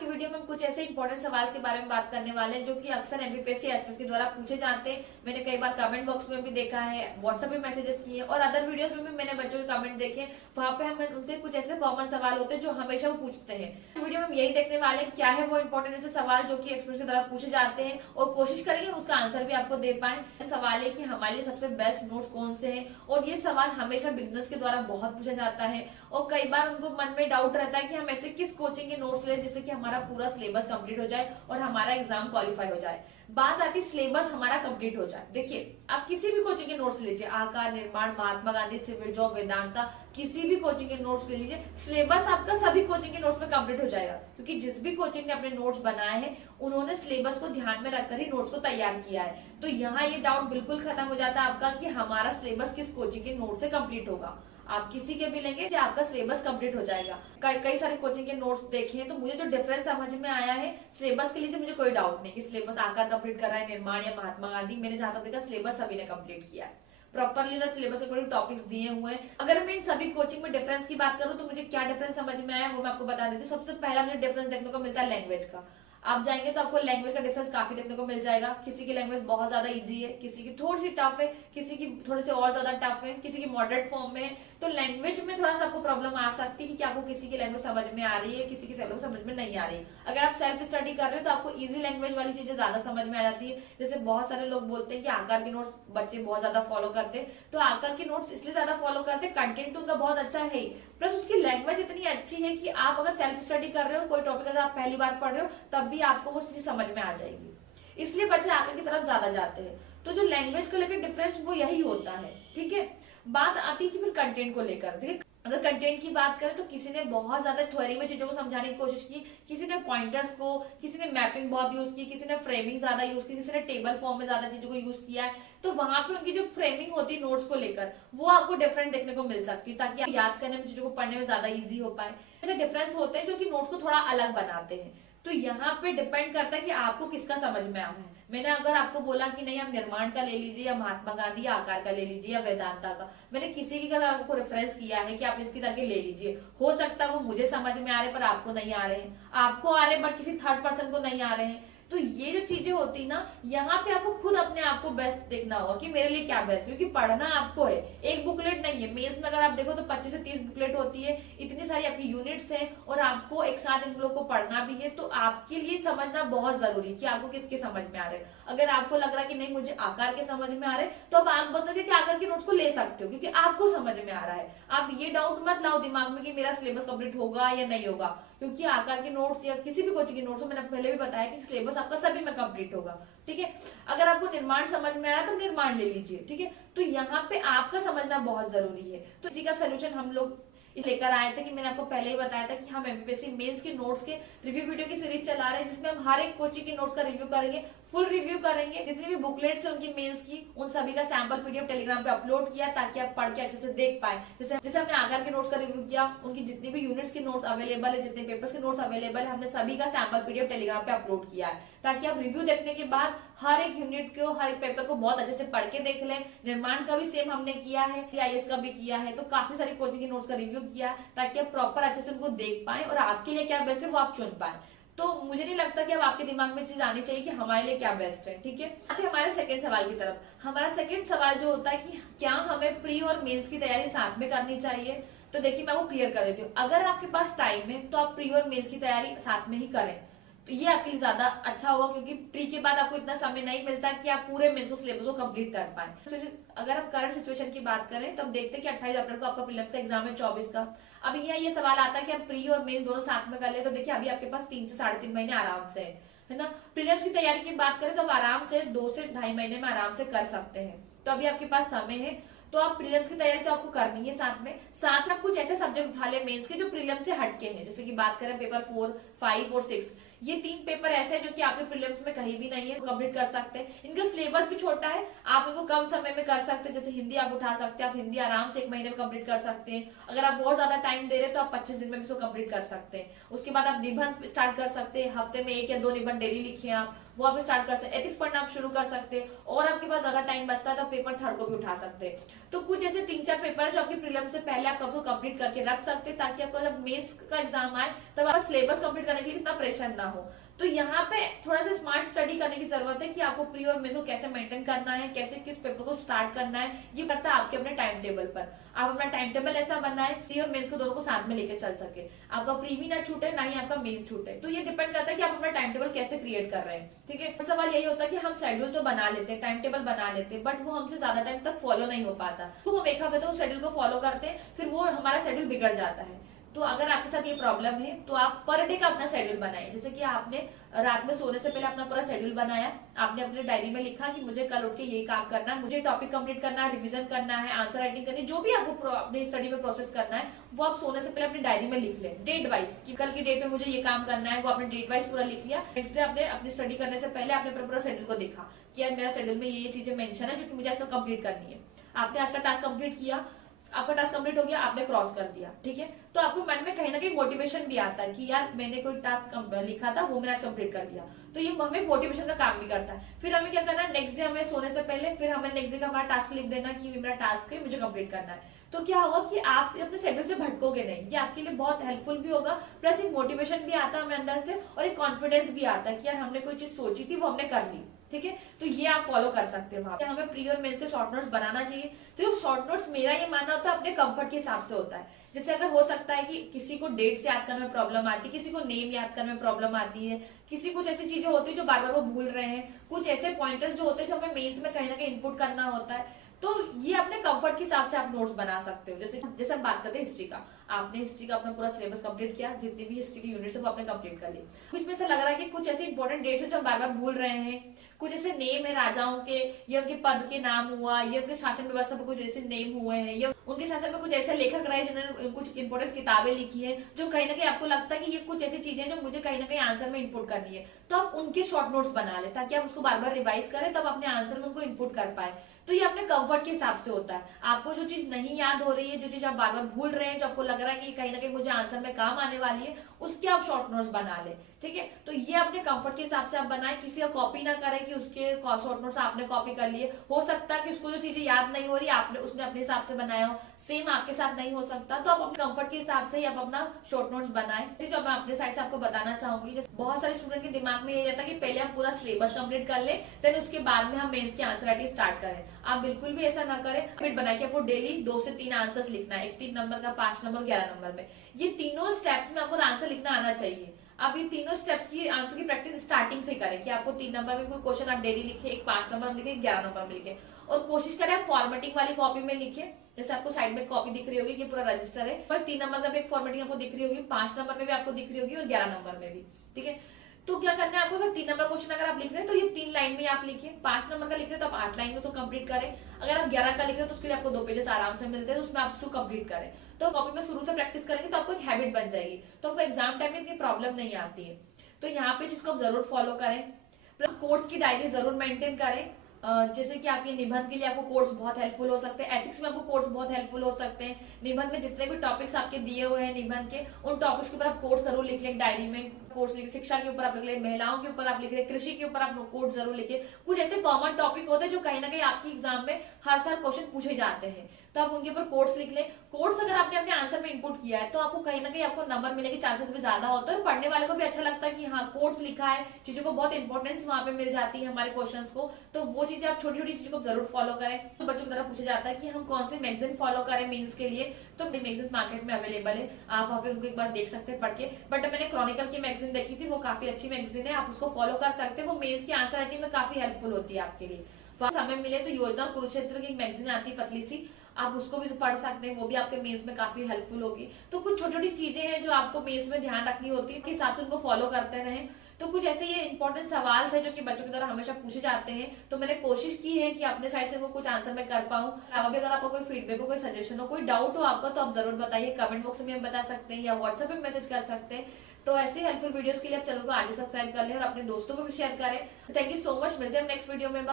की वीडियो में हम कुछ ऐसे इंपॉर्टेंट सवाल के बारे में बात करने वाले हैं जो कि अक्सर एमपीएससी एसपीएस के द्वारा पूछे जाते हैं। मैंने कई बार कमेंट बॉक्स में भी देखा है, व्हाट्सएप पे मैसेजेस किए और अदर वीडियोस में भी मैंने बच्चों के कमेंट देखे। वहां पे हम उनसे कुछ ऐसे कॉमन सवाल होते हैं जो हमेशा वो पूछते हैं। वीडियो में हम यही देखने वाले हैं क्या है वो इंपॉर्टेंट ऐसे सवाल जो कि एक्सपीएस के द्वारा पूछे जाते हैं और कोशिश करेंगे उसका आंसर भी आपको दे पाए। सवाल है कि हमारे लिए सबसे बेस्ट नोट्स कौन से हैं, और ये सवाल हमेशा बिगनर्स के द्वारा बहुत पूछा जाता है और कई बार उनको मन में डाउट रहता है कि हम ऐसे किस कोचिंग के नोट्स ले जिससे कि हमारा पूरा सिलेबस कंप्लीट हो जाए और हमारा एग्जाम क्वालिफाई हो जाए। बात आती सिलेबस हमारा कंप्लीट हो जाए। देखिए, आप किसी भी कोचिंग के नोट्स लीजिए, आकार, निर्माण, महात्मा गांधी, सिविल जॉब, वेदांता, किसी भी कोचिंग के नोट्स ले लीजिए, सिलेबस आपका सभी कोचिंग के नोट्स में कंप्लीट हो जाएगा। क्योंकि जिस भी कोचिंग ने अपने नोट्स बनाए हैं उन्होंने सिलेबस को ध्यान में रखकर ही नोट्स को तैयार किया है। तो यहाँ ये डाउट बिल्कुल खत्म हो जाता है आपका कि हमारा सिलेबस किस कोचिंग के नोट से कंप्लीट होगा। आप किसी के भी लेंगे आपका सिलेबस कंप्लीट हो जाएगा। कई सारे कोचिंग के नोट्स देखे हैं तो मुझे जो डिफरेंस समझ में आया है सिलेबस के लिए मुझे कोई डाउट नहीं कि सिलेबस आकार कंप्लीट कर रहा है, निर्माण या महात्मा गांधी, मैंने जहां तक देखा सिलेबस सभी ने कंप्लीट किया है। प्रॉपरली ना सिलेबस के टॉपिक्स दिए हुए हैं। अगर मैं इन सभी कोचिंग में डिफरेंस की बात करूं तो मुझे क्या डिफरेंस समझ में आया वो मैं आपको बता देती हूँ। सबसे पहला मुझे डिफरेंस देखने को मिलता है लैंग्वेज का। आप जाएंगे तो आपको लैंग्वेज का डिफरेंस काफी देखने को मिल जाएगा। किसी की लैंग्वेज बहुत ज्यादा इजी है, किसी की थोड़ी सी टफ है, किसी की थोड़ी सी और ज्यादा टफ है, किसी की मॉडरेट फॉर्म में है। तो लैंग्वेज में थोड़ा सा आपको प्रॉब्लम आ सकती है कि आपको किसी की लैंग्वेज समझ में आ रही है, किसी की लैंग्वेज समझ में नहीं आ रही है। अगर आप सेल्फ स्टडी कर रहे हो तो आपको इजी लैंग्वेज वाली चीजें ज्यादा समझ में आ जाती है। जैसे बहुत सारे लोग बोलते हैं कि आकार के नोट्स बच्चे बहुत ज्यादा फॉलो करते हैं, तो आकार के नोट्स इसलिए ज्यादा फॉलो करते हैं, कंटेंट तो उनका बहुत अच्छा है ही, प्लस उसकी लैंग्वेज इतनी अच्छी है कि आप अगर सेल्फ स्टडी कर रहे हो, कोई टॉपिक अगर आप पहली बार पढ़ रहे हो तब भी आपको वो चीज समझ में आ जाएगी। इसलिए बच्चे आकर की तरफ ज्यादा जाते हैं। तो जो लैंग्वेज को लेकर डिफरेंस वो यही होता है। ठीक है, बात आती है कि फिर कंटेंट को लेकर। देखिए, अगर कंटेंट की बात करें तो किसी ने बहुत ज्यादा थ्योरी में चीजों को समझाने की कोशिश की, किसी ने पॉइंटर्स को, किसी ने मैपिंग बहुत यूज की, किसी ने फ्रेमिंग ज्यादा यूज की, किसी ने टेबल फॉर्म में ज्यादा चीजों को यूज किया है। तो वहां पे उनकी जो फ्रेमिंग होती है नोट्स को लेकर वो आपको डिफरेंट देखने को मिल सकती है, ताकि आप याद करने में चीजों को पढ़ने में ज्यादा ईजी हो पाए। ऐसे डिफरेंस होते हैं जो कि नोट्स को थोड़ा अलग बनाते हैं। तो यहाँ पे डिपेंड करता है कि आपको किसका समझ में आ रहा है। मैंने अगर आपको बोला कि नहीं आप निर्माण का ले लीजिए या महात्मा गांधी या आकार का ले लीजिए या वेदांता का, मैंने किसी की अगर आपको रेफरेंस किया है कि आप इसकी जाके ले लीजिए, हो सकता है वो मुझे समझ में आ रहे पर आपको नहीं आ रहे हैं, आपको आ रहे बट किसी थर्ड पर्सन को नहीं आ रहे हैं। तो ये जो चीजें होती ना, यहाँ पे आपको खुद अपने आप को बेस्ट देखना होगा कि मेरे लिए क्या बेस्ट है। क्योंकि पढ़ना आपको है, एक बुकलेट नहीं है। मेंस में अगर आप देखो तो 25 से 30 बुकलेट होती है, इतनी सारी आपकी यूनिट्स हैं और आपको एक साथ इन लोगों को पढ़ना भी है। तो आपके लिए समझना बहुत जरूरी कि आपको किसके समझ में आ रहे हैं। अगर आपको लग रहा है कि नहीं मुझे आकार के समझ में आ रहे तो आप आंख बंद करके आकार के नोट्स को ले सकते हो, क्योंकि आपको समझ में आ रहा है। आप ये डाउट मत लाओ दिमाग में कि मेरा सिलेबस कंप्लीट होगा या नहीं होगा, क्योंकि आकार के नोट्स या किसी भी कोचिंग के नोट्स मैंने पहले भी बताया कि सिलेबस आपका सभी में कंप्लीट होगा। ठीक है, अगर आपको निर्माण समझ में आ रहा है तो निर्माण ले लीजिए। ठीक है, तो यहाँ पे आपका समझना बहुत जरूरी है। तो इसी का सोल्यूशन हम लोग लेकर आए थे कि मैंने आपको पहले ही बताया था कि हम एमपीएससी मेंस के नोट्स के रिव्यू वीडियो की सीरीज चला रहे हैं, जिसमें हम हर एक कोचिंग के नोट्स का रिव्यू करेंगे, फुल रिव्यू करेंगे। जितनी भी बुकलेट्स है उनकी मेंस की, उन सभी का सैंपल पीडीएफ टेलीग्राम पे अपलोड किया ताकि आप पढ़ के अच्छे से देख पाए। जैसे हमने आकार के नोट्स का रिव्यू किया, उनकी जितनी भी यूनिट्स के नोट्स अवेलेबल है, जितने पेपर्स के नोट्स अवेलेबल है, हमने सभी का सैंपल पीडीएफ टेलीग्राम पे अपलोड किया है, ताकि आप रिव्यू देखने के बाद हर एक यूनिट को, हर एक पेपर को बहुत अच्छे से पढ़ के देख लें। निर्माण का भी सेम हमने किया है, आईएएस का भी किया है, तो काफी सारी कोचिंग के नोट्स का रिव्यू किया ताकि आप प्रॉपर अच्छे से उनको देख पाए और आपके लिए क्या बेस्ट है वो आप चुन पाए। तो मुझे नहीं लगता कि अब आपके दिमाग में चीज आनी चाहिए कि हमारे लिए क्या बेस्ट है। ठीक है, आते हमारे सेकंड सवाल की तरफ। हमारा सेकंड सवाल जो होता है कि क्या हमें प्री और मेंस की तैयारी साथ में करनी चाहिए। तो देखिए, मैं वो क्लियर कर देती हूँ। अगर आपके पास टाइम है तो आप प्री और मेंस की तैयारी साथ में ही करें, तो ये आपके लिए ज्यादा अच्छा होगा, क्योंकि प्री के बाद आपको इतना समय नहीं मिलता कि आप पूरे मेंस को सिलेबस को कंप्लीट कर पाए। तो अगर हम करंट सिचुएशन की बात करें तो हम देखते हैं कि 28 अप्रैल को आपका प्रीलिम्स का एग्जाम है 24 का। अब ये सवाल आता है कि हम प्री और मेंस दोनों साथ में कर ले, तो देखिए अभी आपके पास 3 से 3.5 महीने आराम से है ना। प्रीलिम्स की तैयारी की बात करें तो आप आराम से 2 से 2.5 महीने में आराम से कर सकते हैं। तो अभी आपके पास समय है, तो आप प्रीलिम्स की तैयारी तो आपको करनी है साथ में आप कुछ ऐसे सब्जेक्ट उठा ले मेंस के जो प्रीलिम्स से हटके हैं। जैसे कि बात करें पेपर 4, 5 और 6, ये 3 पेपर ऐसे हैं जो कि आपके प्रीलिम्स में कहीं भी नहीं है, कंप्लीट कर सकते हैं। इनका सिलेबस भी छोटा है, आप इनको कम समय में कर सकते हैं। जैसे हिंदी आप उठा सकते हैं, आप हिंदी आराम से 1 महीने में कंप्लीट कर सकते हैं। अगर आप बहुत ज्यादा टाइम दे रहे हैं तो आप 25 दिन में इसको कंप्लीट कर सकते हैं। उसके बाद आप निबंध स्टार्ट कर सकते हैं, हफ्ते में 1 या 2 निबंध डेली लिखिए आप, वो आप स्टार्ट कर सकते, एथिक्स पढ़ना आप शुरू कर सकते, और आपके पास ज्यादा टाइम बचता है तो पेपर थर्ड को भी उठा सकते हैं। तो कुछ ऐसे 3-4 पेपर है जो आपके प्रीलिम से पहले आप उसको कंप्लीट करके रख सकते हैं, ताकि आपका जब मेंस का एग्जाम आए तब आपका सिलेबस कंप्लीट करने के लिए इतना प्रेशर ना हो। तो यहाँ पे थोड़ा सा स्मार्ट स्टडी करने की जरूरत है कि आपको प्री और मेंस को कैसे मेंटेन करना है, कैसे किस पेपर को स्टार्ट करना है, ये पड़ता है आपके अपने टाइम टेबल पर। आप अपना टाइम टेबल ऐसा बनाए प्री और मेंस को दोनों को साथ में लेकर चल सके, आपका प्री भी ना छूटे ना ही आपका मेंस छूटे। तो ये डिपेंड करता है कि आप अपना टाइम टेबल कैसे क्रिएट कर रहे हैं। ठीक है, सवाल यही होता है कि हम शेड्यूल तो बना लेते हैं, टाइम टेबल बना लेते हैं, बट वो हमसे ज्यादा टाइम तक फॉलो नहीं हो पाता। तो हम एक हफ्ते तो उस शेड्यूल को फॉलो करते हैं, फिर वो हमारा शेड्यूल बिगड़ जाता है। तो अगर आपके साथ ये प्रॉब्लम है तो आप पर डे का अपना शेड्यूल बनाइए। जैसे कि आपने रात में सोने से पहले अपना पूरा शेड्यूल बनाया, आपने अपने डायरी में लिखा कि मुझे कल उठ के ये काम करना है, मुझे टॉपिक कंप्लीट करना है, रिवीजन करना है, आंसर राइटिंग करनी है, जो भी आपको अपनी स्टडी में प्रोसेस करना है वो आप सोने से पहले अपनी डायरी में लिख लें, डेट वाइज कि कल की डेट में मुझे ये काम करना है। वो आपने डेट वाइज पूरा लिख लिया। नेक्स्ट डे आपने अपनी स्टडी करने से पहले आपने पूरा शेड्यूल को देखा कि यार मेरा शेड्यूल में ये चीजें मेंशन है जो कि मुझे आज का कंप्लीट करनी है। आपने आज का टास्क कंप्लीट किया, आपका टास्क कंप्लीट हो गया, आपने क्रॉस कर दिया, ठीक है। तो आपको मन में कहीं ना कहीं मोटिवेशन भी आता है कि यार मैंने कोई टास्क लिखा था वो मैंने आज कंप्लीट कर दिया। तो ये हमें मोटिवेशन का काम भी करता है। फिर हमें क्या करना है, नेक्स्ट डे हमें सोने से पहले फिर हमें नेक्स्ट डे का हमारा टास्क लिख देना कि मेरा टास्क है, मुझे कंप्लीट करना है। तो क्या होगा कि आप अपने शेड्यूल से भटकोगे नहीं, ये आपके लिए बहुत हेल्पफुल भी होगा। प्लस एक मोटिवेशन भी आता है हमें अंदर से, और एक कॉन्फिडेंस भी आता है कि यार हमने कोई चीज सोची थी वो हमने कर ली। ठीक है, तो ये आप फॉलो कर सकते हो। वहां पे हमें प्री और मेंस के शॉर्ट नोट्स बनाना चाहिए। तो शॉर्ट नोट्स मेरा ये मानना होता है अपने कंफर्ट के हिसाब से होता है। जैसे अगर हो सकता है कि किसी को डेट्स याद करने में प्रॉब्लम आती है, किसी को नेम याद करने में प्रॉब्लम आती है, किसी कुछ ऐसी चीजें होती है जो बार बार वो भूल रहे हैं, कुछ ऐसे पॉइंटर्स जो होते हैं जो हमें मेंस में कहीं ना कहीं इनपुट करना होता है। तो ये अपने कंफर्ट के हिसाब से आप नोट्स बना सकते हो। जैसे हम बात करते हैं हिस्ट्री का, आपने हिस्ट्री का अपना पूरा सिलेबस कंप्लीट किया, जितनी भी हिस्ट्री की यूनिट्स है वो आपने कंप्लीट कर ली। कुछ में से लग रहा है कि कुछ ऐसे इंपॉर्टेंट डेट्स है जो हम बार बार भूल रहे हैं, कुछ ऐसे नेम है राजाओं के, या उनके पद के नाम हुआ, या उनके शासन व्यवस्था पर कुछ ऐसे नेम हुए हैं, या उनके शासन में कुछ ऐसे लेखक रहे जिन्होंने कुछ इंपॉर्टेंट किताबें लिखी है, जो कहीं ना कहीं आपको लगता है कि ये कुछ ऐसी चीजें हैं जो मुझे कहीं ना कहीं आंसर में इनपुट करनी है। तो आप उनके शॉर्ट नोट्स बना ले ताकि आप उसको बार बार रिवाइज करें, तब अपने आंसर में उनको इनपुट कर पाए। तो ये अपने कंफर्ट के हिसाब से होता है। आपको जो चीज नहीं याद हो रही है, जो चीज आप बार बार भूल रहे हैं, जो आपको लग रहा है कि कहीं ना कहीं मुझे आंसर में काम आने वाली है, उसके आप शॉर्ट नोट्स बना ले। ठीक है, तो ये अपने कंफर्ट के हिसाब से आप बनाए, किसी का कॉपी ना करें कि उसके शॉर्ट नोट्स आपने कॉपी कर लिए। हो सकता है कि उसको जो चीजें याद नहीं हो रही आपने उसने अपने हिसाब से बनाया हो, सेम आपके साथ नहीं हो सकता। तो आप अपने कंफर्ट के हिसाब से ही आप अपना शॉर्ट नोट्स बनाएं। जो मैं अपने साइड से आपको बताना चाहूंगी, जैसे बहुत सारे स्टूडेंट के दिमाग में ये रहता है कि पहले हम पूरा सिलेबस कंप्लीट कर ले, देन उसके बाद में हम मेंस की आंसर राइटिंग स्टार्ट करें। आप बिल्कुल भी ऐसा ना करें। बनाए कि आपको डेली 2 से 3 आंसर्स लिखना है, एक 3 नंबर का, 5 नंबर, 11 नंबर में। ये तीनों स्टेप्स में आपको आंसर लिखना आना चाहिए। आप ये तीनों स्टेप्स की आंसर की प्रैक्टिस स्टार्टिंग से करें कि आपको 3 नंबर में कोई क्वेश्चन आप डेली लिखे, एक 5 नंबर में लिखे, 11 नंबर में लिखे, और कोशिश करें आप फॉर्मेटिंग वाली कॉपी में लिखे। जैसे आपको साइड में कॉपी दिख रही होगी कि पूरा रजिस्टर है, पर 3 नंबर का भी एक फॉर्मेटिंग आपको दिख रही होगी, 5 नंबर में भी आपको दिख रही होगी, और 11 नंबर में भी। ठीक है, तो क्या करना है आपको, अगर 3 नंबर क्वेश्चन अगर आप लिख रहे हैं तो ये 3 लाइन में आप लिखिए। 5 नंबर का लिख रहे हैं तो आप 8 लाइन में उसको कंप्लीट करें। अगर आप 11 का लिख रहे हैं तो उसके लिए आपको 2 पेजेस आराम से मिलते हैं, तो उसमें आप उसको कंप्लीट करें। तो कॉपी में शुरू से प्रैक्टिस करेंगे तो आपको एक हैबिट बन जाएगी, तो आपको एग्जाम टाइम में इतनी प्रॉब्लम नहीं आती है। तो यहाँ पे इसको आप जरूर फॉलो करें। कोर्स की डायरी जरूर मेंटेन करें। जैसे कि आपके निबंध के लिए आपको कोर्स बहुत हेल्पफुल हो सकते हैं, एथिक्स में आपको कोर्स बहुत हेल्पफुल हो सकते हैं। निबंध में जितने भी टॉपिक्स आपके दिए हुए हैं निबंध के, उन टॉपिक्स के ऊपर आप कोर्स जरूर लिख लें डायरी में। कोर्स लिखे, शिक्षा के ऊपर आप लिख लें, महिलाओं के ऊपर आप लिख लें, कृषि के ऊपर आप कोर्स जरूर लिखे। कुछ ऐसे कॉमन टॉपिक होते हैं जो कहीं ना कहीं आपकी एग्जाम में हर साल क्वेश्चन पूछे जाते हैं, तो आप उनके ऊपर कोर्स लिख लें। कोर्स अगर आपने अपने आंसर में इनपुट किया है तो आपको कहीं ना कहीं आपको नंबर मिलने के चांसेस भी ज्यादा होते हैं, और पढ़ने वाले को भी अच्छा लगता है कि हाँ कोर्स लिखा है, चीजों को बहुत इंपॉर्टेंस वहां पे मिल जाती है हमारे क्वेश्चंस को। तो वो चीजें आप छोटी छोटी चीजों को जरूर फॉलो करें। तो बच्चों की तरफ पूछा जाता है कि हम कौन से मैगजीन फॉलो करें मेंस के लिए, तो मैगजीन मार्केट में अवेलेबल है, आप वहाँ पे उनको एक बार देख सकते हैं पढ़ के। बट मैंने क्रॉनिकल की मैगजीन देखी थी, वो काफी अच्छी मैगजीन है, आप उसको फॉलो कर सकते हैं। वो मेंस की आंसर राइटिंग में काफी हेल्पफुल होती है आपके लिए। समय मिले तो योजना कुरुक्षेत्र की मैगजीन आती है पतली सी, आप उसको भी पढ़ सकते हैं, वो भी आपके मेंस में काफी हेल्पफुल होगी। तो कुछ छोटी छोटी चीजें हैं जो आपको मेंस में ध्यान रखनी होती है, के हिसाब से उनको फॉलो करते रहें। तो कुछ ऐसे ये इंपॉर्टेंट सवाल थे जो कि बच्चों की तरह हमेशा पूछे जाते हैं, तो मैंने कोशिश की है कि अपने साइड से वो कुछ आंसर मैं कर पाऊं। अब अगर आपको कोई फीडबैक हो, कोई सजेशन हो, कोई डाउट हो आपका, तो आप जरूर बताइए। कमेंट बॉक्स में हम बता सकते हैं या व्हाट्सएप पे मैसेज कर सकते हैं। तो ऐसे हेल्पफुल वीडियोस के लिए आप चैनल को आगे सब्सक्राइब कर लें और अपने दोस्तों को भी शेयर करें। थैंक यू सो मच, मिलते हैं नेक्स्ट वीडियो में।